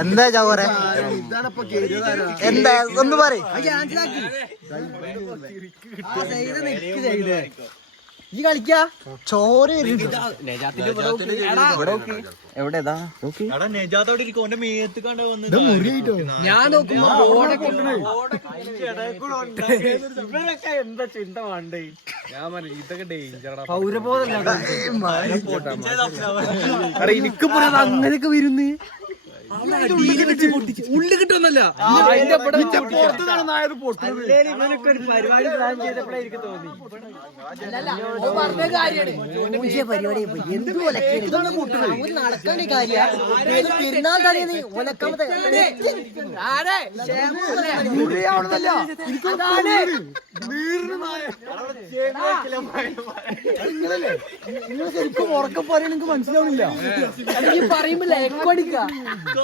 എന്താ ചാ ഇതാണിപ്പോ കേറിയതാരാ എന്താ? ഒന്ന് പറ ഈ കളിക്കാ ചോര എവിടെതാ ഞാൻ നോക്കുമ്പോ എന്താ ചിന്ത വേണ്ടേ ഞാൻ പറഞ്ഞു ഇതൊക്കെ ഡേഞ്ചറാ പൗരബോധമല്ല എനിക്ക് പറയാം അങ്ങനെയൊക്കെ വരുന്നു. ഉള്ളി കിട്ടുന്നല്ല പുറത്ത് നടന്നായത് ഇവനൊക്കെ പരിപാടി പ്ലാൻ ചെയ്തപ്പോഴേ എനിക്ക് തോന്നി. പരിപാടി കാര്യ. പെരുന്നാൾ തലേന്ന് ഒലക്കാമത്തെ നിങ്ങൾ ശരിക്കും ഉറക്കം പറയാൻ എനിക്ക് മനസ്സിലാവുന്നില്ല. പറയുമ്പോ എക്കോ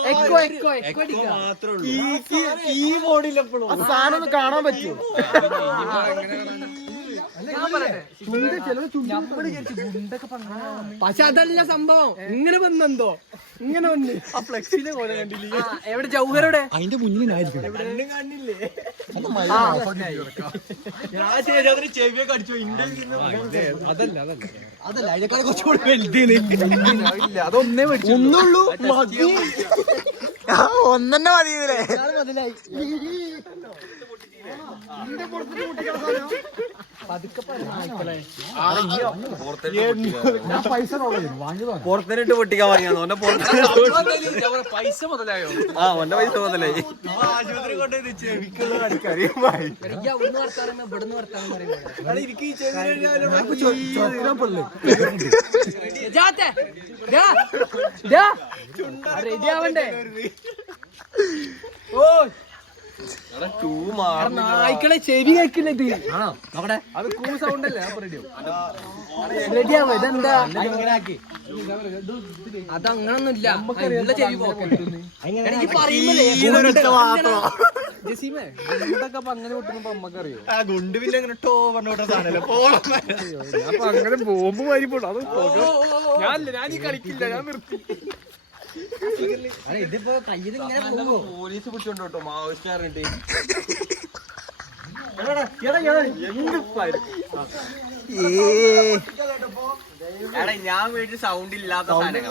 അടിക്ക എക്കോ എക്കോ എക്കോ അടിക്ക ഈ ബോർഡിലെപ്പോഴും സാധനം ഒന്ന് കാണാൻ പറ്റുമോ പക്ഷെ അതല്ല സംഭവം. ഇങ്ങനെ വന്നെന്തോ? ഇങ്ങനെ വന്ന്. ആ ഫ്ലെക്സിന്റെ പോലെ കണ്ടില്ലേ? എവിടെ ജൗഹരുടെ അതിന്റെ മുന്നിലായിരിക്കും അതല്ല അതല്ല. അതല്ല അതിനേക്കാൾ കുറച്ചുകൂടി വലുതേന് അതൊന്നേ ഒന്നുള്ളൂ മതി. ഒന്നെന്നെ മതി ഇതിലെ. പുറത്തിനിട്ട് പൊട്ടിക്കാൻ പറഞ്ഞു ഓന്റെ പൈസ മുതലായോ? ആ ഓന്റെ പൈസ മുതലായി. ആശുപത്രി കൊണ്ടുപോയി റെഡി ആവണ്ടേ? നായ്ക്കളെ ചെവി കേക്കില്ല ഇത്. അത് കൂ സൗണ്ട് അല്ലേ? റെഡി ആവോ. ഇതെന്താ? അതങ്ങനൊന്നുമില്ല. അതിനുള്ള ചെവി ജസീമേ ഇതൊക്കെ അങ്ങനെ വിട്ടുമ്പോ അമ്മക്കറിയോ? ആ ഗുണ്ടുവില്ല അങ്ങനെ ടോ അങ്ങനെ ബോംബ് അത് ഞാനില്ല ഞാൻ ഈ കളിക്കില്ല ഞാൻ നിർത്തി. ഇതിപ്പോ കയ്യിൽ ഇങ്ങനെ പോലീസ് പിടിച്ചോണ്ട് കേട്ടോ മാവോയിസ്റ്റുകാരുണ്ട് എടാ ഞാൻ വീട്ടിൽ സൗണ്ട് ഇല്ലാത്ത സാധനങ്ങൾ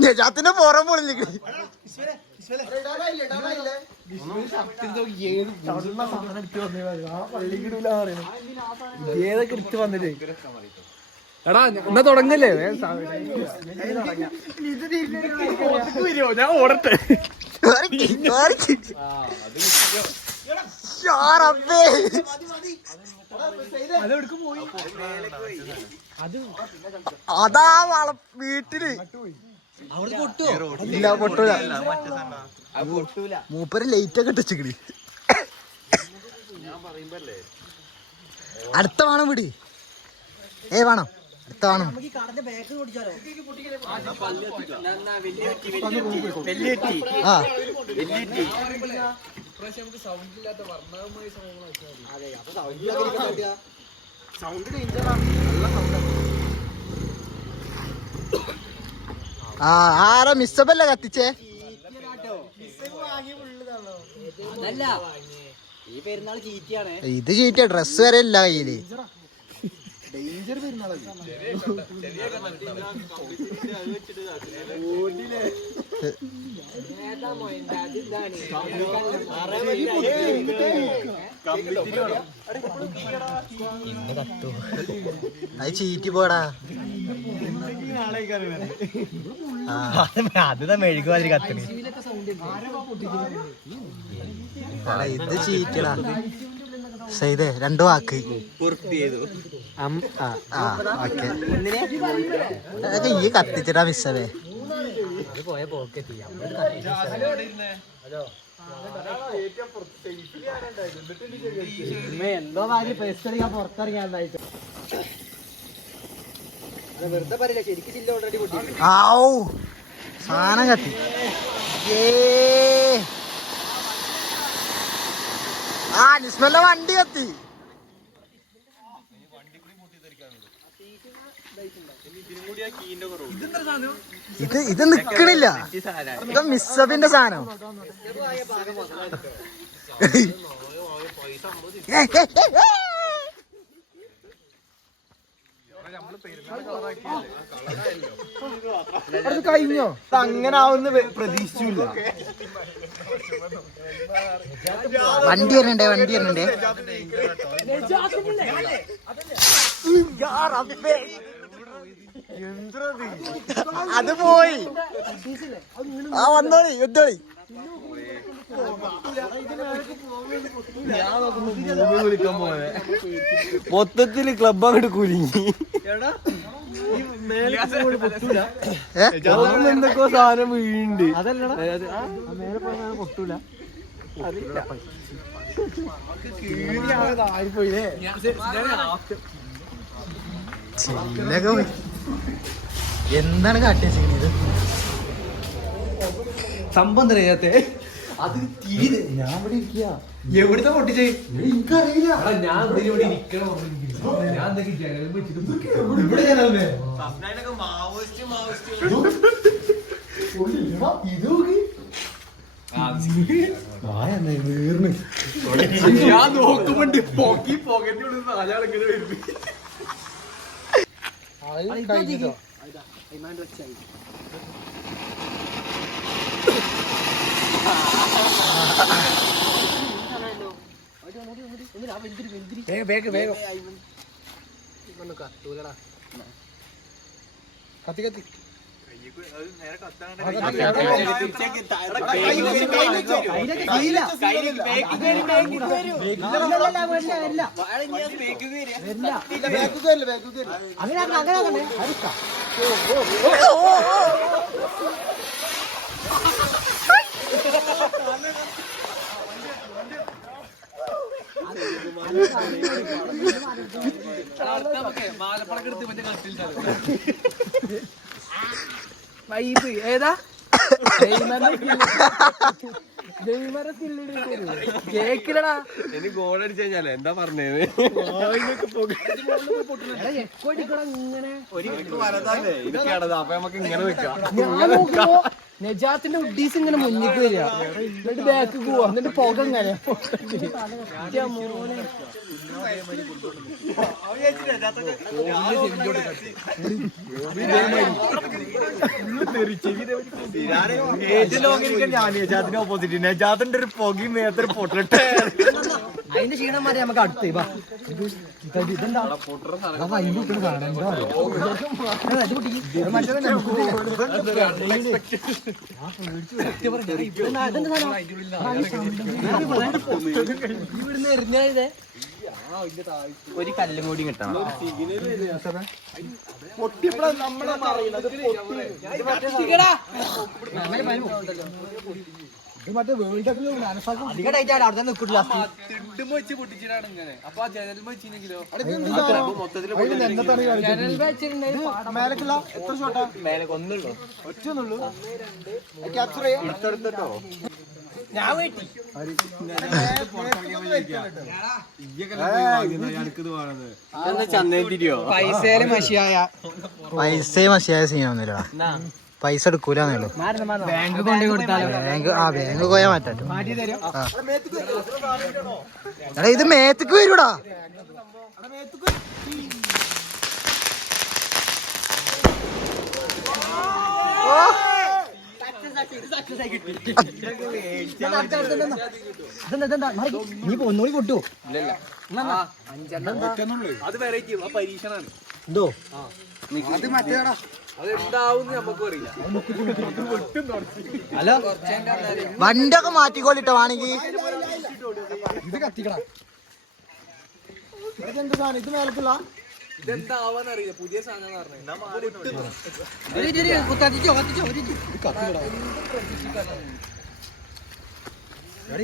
നിജാത്തിന്റെ പുറം പൊളിഞ്ഞിട്ട് ഏതൊക്കെ എടുത്ത് വന്നിട്ട് എടാ എന്നാ തുടങ്ങല്ലേ ഞാൻ ഓടട്ടെ അതാ വള വീട്ടിൽ. ഇല്ല പൊട്ടൂല. മൂപ്പര് ലൈറ്റ് ഒക്കെ ഇട്ടിച്ചിക്കണ് അടുത്ത വേണം വിടി. ഏ വേണം. അടുത്ത വേണം ആ. ആ ആരാ മിസ്സപ്പല്ല കത്തിച്ചേ? ഇത് ചീറ്റിയ ഡ്രസ് വരെ ഇല്ല കയ്യിൽ. കത്തു അത്. ചീറ്റി പോടാ. അത് മെഴുകുമാതിരി കത്തിന് കത്തണി ഇത് ചീറ്റടാ. ചെയ്തേ. രണ്ടു വാക്ക്. അതൊക്കെ ഈ കത്തിച്ചിട്ടാ മിസ്സവേ. എന്തോ പുറത്തിറങ്ങിയാണ്ടായിട്ട് വെറുതെ പറയില്ല. ശരിക്കും ചില്ല ഓൾറെഡി സാധനം കത്തി. ഏ. ആ നിസ്മല്ല വണ്ടി കത്തി ഇത് ഇത് നിക്കണില്ല. ഇത് മിസ്സബിന്റെ സാധനം. ഏ, ഏ, ഏ, ഏ. അത് കഴിഞ്ഞോ? അങ്ങനെ ആവുന്ന പ്രതീക്ഷിച്ചില്ല. വണ്ടി വരണ്ടേ വണ്ടി വരണ്ടേ അത് പോയി. ആ വന്നോളി യുദ്ധോളി പൊത്തത്തിൽ പോയെ മൊത്തത്തിൽ ക്ലബ് അങ്ങോട്ട് അതൊന്നും എന്തൊക്കെയോ സാധനം വീണ്ട് അതല്ലടാ. മേലെ പൊട്ടൂല. എന്താണ് കാട്ടിയ ചെയ്യുന്നത് സംഭവം എന്താ അത് തീരെ ഞാൻ ഇവിടെ ഇരിക്കുക എവിടുത്തെ പൊട്ടിച്ചേ? എനിക്കറിയില്ല. ഞാൻ ഇവിടെ ഇരിക്കണം ഞാൻ എന്തൊക്കെ ജനലും വെച്ചിട്ട് ഇവിടെ ജനലേ ഇത് നോക്ക്. ഞാൻ നോക്കുമ്പോണ്ട് പൊക്കി പോക്കറ്റിൽ നാലാളിങ്ങനെ വരുന്നു കത്തി കത്തി അങ്ങനെ അങ്ങനെ വൈബ് ഏതാ കേക്കിലടാ. എനിക്ക് ഗോൾ അടിച്ചു കഴിഞ്ഞാലേ? എന്താ പറഞ്ഞത് ഇങ്ങനെ. അപ്പൊ നമുക്ക് ഇങ്ങനെ വെക്കാം. ഞാൻ നോക്കുമ്പോ നജാത്തിന്റെ ഉഡീസ് ഇങ്ങനെ മുന്നിക്ക് വരിക. എന്നിട്ട് ബാക്ക് പോവാ. എന്നിട്ട് പുക ഇങ്ങനെ ഓപ്പോസിറ്റ് നജാത്തിന്റെ ഒരു പുകയും മേത്തൊരു പൊട്ടട്ടെ അതിന്റെ ക്ഷീണം മാറി നമുക്ക് അടുത്ത്? ഇവിടുന്ന് ഒരു കല്ലും കൂടി കിട്ടണം. മറ്റേ വേൾഡ് കപ്പിൽ അധികം ടൈറ്റ് ആണ്. അവിടെ നിൽക്കില്ല വെച്ച് പൊട്ടിച്ചിട്ടാണ് ഇങ്ങനെ. അപ്പൊ ആ ജനൽ എത്ര ഷോട്ടാ ക്യാപ്ചർ ചെയ്യാം. ഞാൻ വെട്ടി. പൈസയിൽ മഷിയായ പൈസ മഷിയായ സീനൊന്നുമില്ല പൈസ എടുക്കൂലെന്നേ ബാങ്ക് ബാങ്ക് ആ ബാങ്ക് പോയാൽ മാറ്റാട്ടോ എടാ ഇത് മേത്തക്ക് വരൂടാ. നീ ഒന്നുകൂടി കൊട്ടുവോ എന്തോ? അത് മറ്റേടാ അല്ല വണ്ടൊക്കെ മാറ്റിക്കോളിട്ടോ വേണമെങ്കിൽ ഇത് കത്തിക്കണം ഇത് മേലക്കുള്ള? പുതിയ സാധനം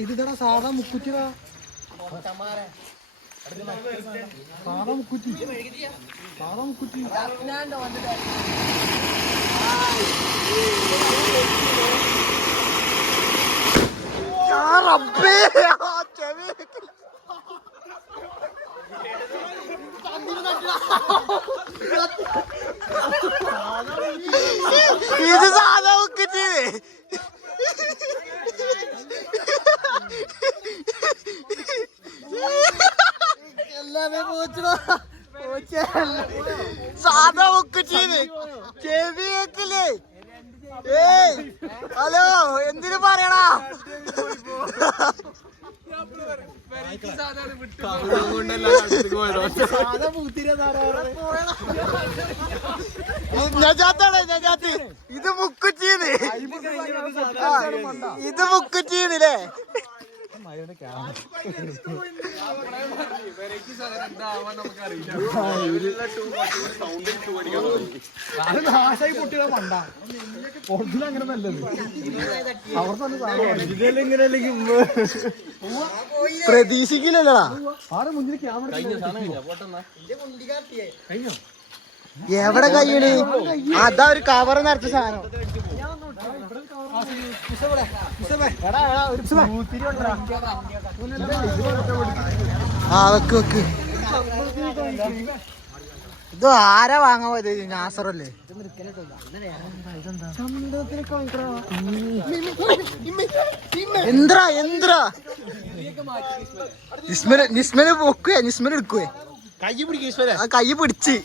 ഇത് സാധാ മുക്കുറ്റിടാ. സാധാ കുറ്റി സാധാ മുക്കുറ്റി റബ്ബേ ആ ചെവി ഇത്. സാധാ മുക്കിട്ട് സാധാ ഹലോ എന്തിനു പറയണാ? നജാത്താണ് നജാത്ത്. ഇത് മുക്കുറ്റീന് ആ, ഇത് മുക്കുറ്റീനല്ലേ അറിയില്ല നാശായി പൊട്ടിയുടെ മണ്ട ഒറിജിനൽ അങ്ങനെ നല്ലത്. അവർ തന്നെ സാധനം പ്രതീക്ഷിക്കില്ലല്ലടാ. ആടെ മുന്നിൽ ക്യാമറ എവിടെ കയ്യണ് അതാ ഒരു കവർ നിറച്ച സാധനം. ആ വെക്ക് വെക്ക്. ഇത് ആരാ വാങ്ങാൻ പോയത്? നാസറല്ലേ? എന്ത്ര എന്ത്ര നിസ്മന് നിസ്മൽ പൊക്കുവേ നിസ്മന് എടുക്കുവേ. കൈ പിടിക്കും ആ കൈ പിടിച്ച്.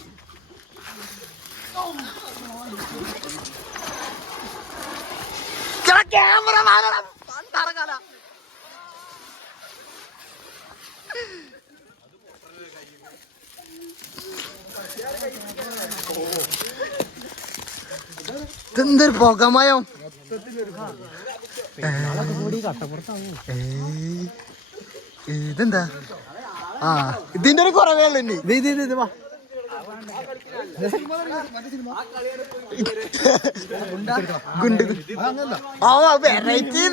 ക്യാമറ വാങ്ങണം പണ്ടറങ്ങാല ഇതെന്തൊരു പുകമയം. ഇതെന്താ? ആ ഇതിന്റെ ഒരു കുറവേ ഉള്ളു ഇനി. ഇത് ഇത് ഇത് വാ. ഗുണ്ട്. ആ വെറൈറ്റി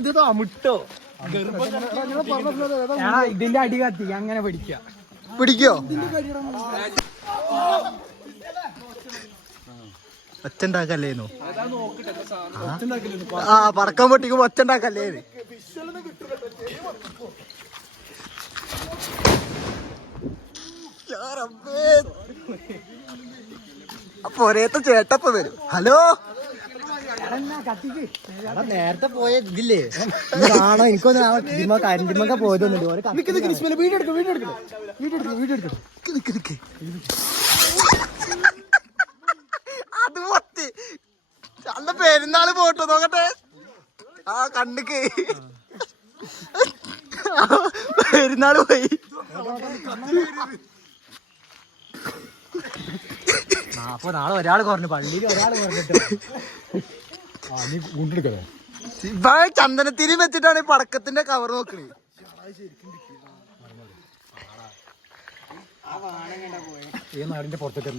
ഇത് മുട്ടോ. ഇതിന്റെ അടി കത്തി അങ്ങനെ പഠിക്ക പിടിക്കോ? ഒച്ചുണ്ടാക്കല്ലേന്നു ആ പടക്കം പൊട്ടിക്കുമ്പോ ഒച്ചുണ്ടാക്കല്ലേ അപ്പൊ ഒരേത്ത ചേട്ടപ്പ വരും. ഹലോ? നേരത്തെ പോയ ഇതില്ലേ? ആണോ എനിക്കൊന്നും ഇതിമ പോയതൊന്നും പോയതൊന്നുമില്ല വീഡിയോ എടുക്കും വീഡിയോ എടുക്കും. വീഡിയോ എടുക്കും വീഡിയോ എടുക്കും. നിക്ക് നിക്ക് നിക്ക്. അത് പൊത്തി അന്ന് പെരുന്നാൾ പോട്ടു നോക്കട്ടെ. ആ കണ്ണുക്ക്. പെരുന്നാൾ പോയി. അപ്പൊ നാളെ ഒരാൾ കുറഞ്ഞു. പള്ളിയിൽ ഒരാൾ കുറഞ്ഞിട്ട്. ആ ഇപ്പൊ ചന്ദനത്തിരി വെച്ചിട്ടാണ് ഈ പടക്കത്തിന്റെ കവർ നോക്കണേ. ഈ നാടിന്റെ പുറത്തേക്ക്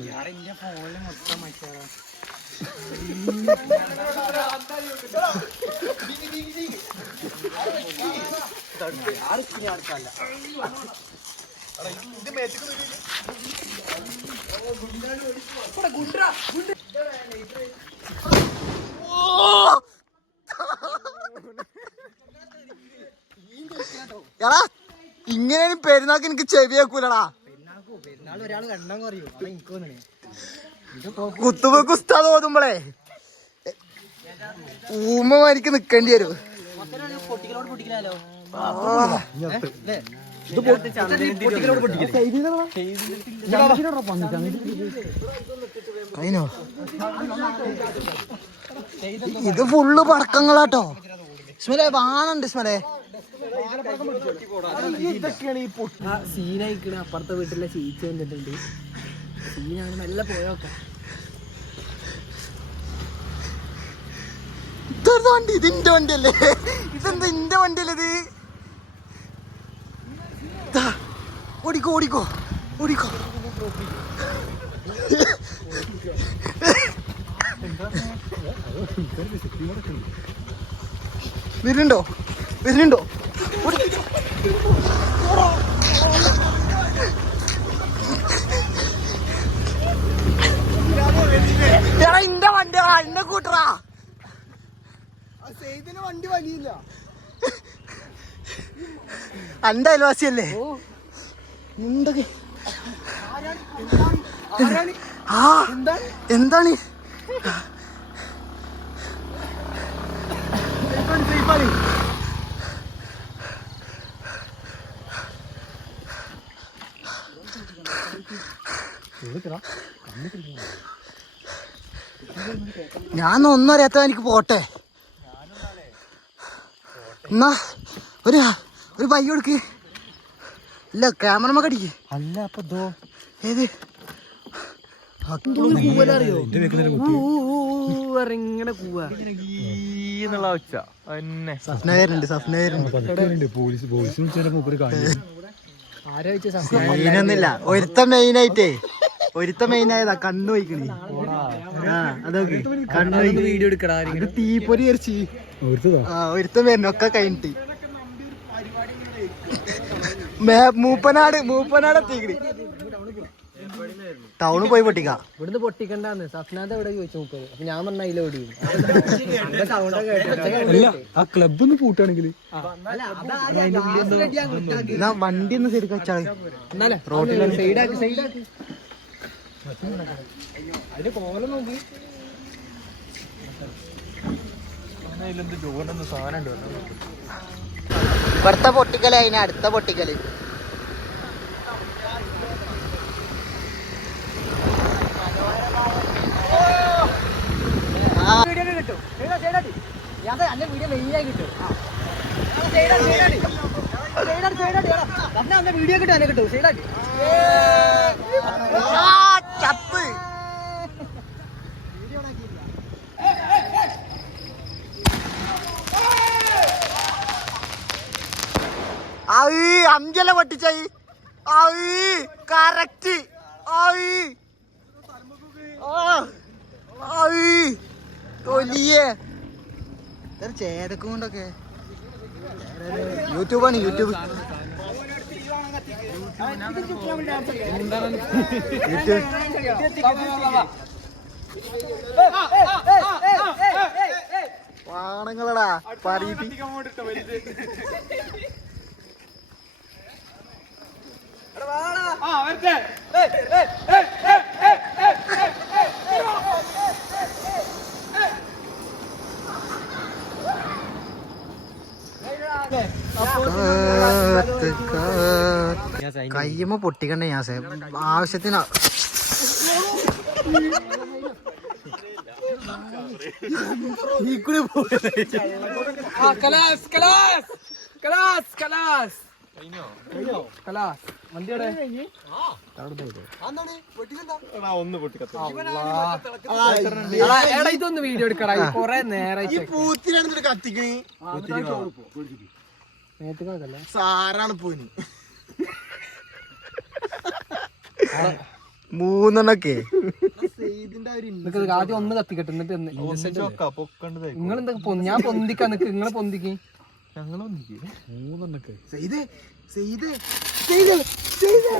എടാ ഇങ്ങനെ പെരുന്നാക്ക് എനിക്ക് ചെവി വെക്കൂലടാ. പെരുന്നാൾ ഒരാൾ എണ്ണം കുറയും അത് എനിക്ക് നിക്കേണ്ടി വരും. കഴിഞ്ഞോ ഇത് ഫുള്ള് പടക്കങ്ങളാട്ടോ. സ്മലേ വാണുണ്ട് സ്മലേ ആ സീനായിക്കണ. അപ്പുറത്തെ വീട്ടിലെ ചീച്ച വന്നിട്ടുണ്ട് സീനാണ് നല്ല പോയോക്കാം. ഇതൊരു വണ്ടി ഇതിന്റെ വണ്ടിയല്ലേ? ഇതെന്താ ഇന്റെ വണ്ടിയല്ലേ ഇത്? ഓടിക്കോ ഓടിക്കോ. ഓടിക്കോ. വരുന്നുണ്ടോ വരുന്നുണ്ടോ. എടാ ഇന്റെ വണ്ടിയാ ഇന്നെ കൂട്ടറാ വണ്ടി വലിയില്ല അന്റെ അയൽവാസിയല്ലേ? എന്തൊക്കെ? എന്താണ്? ഞാൻ ഒന്നും അറിയാത്ത എനിക്ക് പോട്ടെ. എന്നാ ഒരു ഒരു പയ്യ കൊടുക്ക്. ഇല്ല ക്യാമറ കടിക്ക് അല്ല അപ്പൊ ദോ ഏത് ഇങ്ങനെ കൂവാ. എന്നുള്ള ഒച്ച തന്നെ പോലീസ് മൂപ്പര് മെയിനൊന്നുമില്ല. ഒരുത്ത മെയിൻ ആയിട്ടേ ഒരുത്ത മെയിൻ ആയതാ കണ്ണു വയ്ക്കണേ. ആ അതൊക്കെ കണ്ണു വീഡിയോ എടുക്കടാ തീപ്പൊരി എറിച്ചി ഒരുത്തതാ? ആ ഒരുത്തം വരുന്നൊക്കെ കഴിഞ്ഞിട്ട്. മൂപ്പനാട് മൂപ്പനാട് എത്തിക്കണ്. ടൗണിൽ പോയി പൊട്ടിക്ക. ഇവിടുന്ന് പൊട്ടിക്കണ്ടാന്ന്. സഫ്നാഥ് എവിടെ ചോദിച്ചു നോക്കത് അപ്പൊ ഞാൻ പറഞ്ഞ അതിലെ ഓടി ആ ക്ലബ് ഒന്ന് പൂട്ടാണെങ്കിൽ എന്നാ വണ്ടി ഒന്ന് ശരിക്കും എന്നാലേ റോഡിൽ സൈഡാക്കി സൈഡാക്കി. അതിന്റെ കോലം നോക്കി. ഇവിടുത്തെ പൊട്ടിക്കൽ അതിന് അടുത്ത പൊട്ടിക്കൽ. വീഡിയോ കിട്ടും. വീഡിയോ ചപ്പ് അഞ്ചല പൊട്ടിച്ചായി കറക്റ്റ്. ആയി ആയി തൊലിയേ ചേതക്കും കൊണ്ടൊക്കെ. യൂട്യൂബാണ് യൂട്യൂബ്. പാണങ്ങളടാ പറയിട്ട് കയ്യമ്മ പൊട്ടിക്കണ്ട ഞാൻ സേ ആവശ്യത്തിന് കലാസ് കലാസ് കലാസ് കലാസ്. കലാസ് വണ്ടി എവിടെ? എടാ, എടാ ഇതൊന്ന് വീഡിയോ എടുക്കടാ. കൊറേ നേരം കത്തിക്കണി. സാറാണ് പോയിന്. മൂന്നെണ്ണൊക്കെ. ആദ്യം ഒന്ന് കത്തിക്കട്ടെ എന്നിട്ട് നിങ്ങൾ എന്താ ഞാൻ പൊന്തിക്കാ നിക്ക് നിങ്ങളെ പൊന്തിക്ക്. മൂന്നെണ്ണൊക്കെ. ചെയ്തേ ചെയ്തേ ചെയ്തേ ചെയ്തേ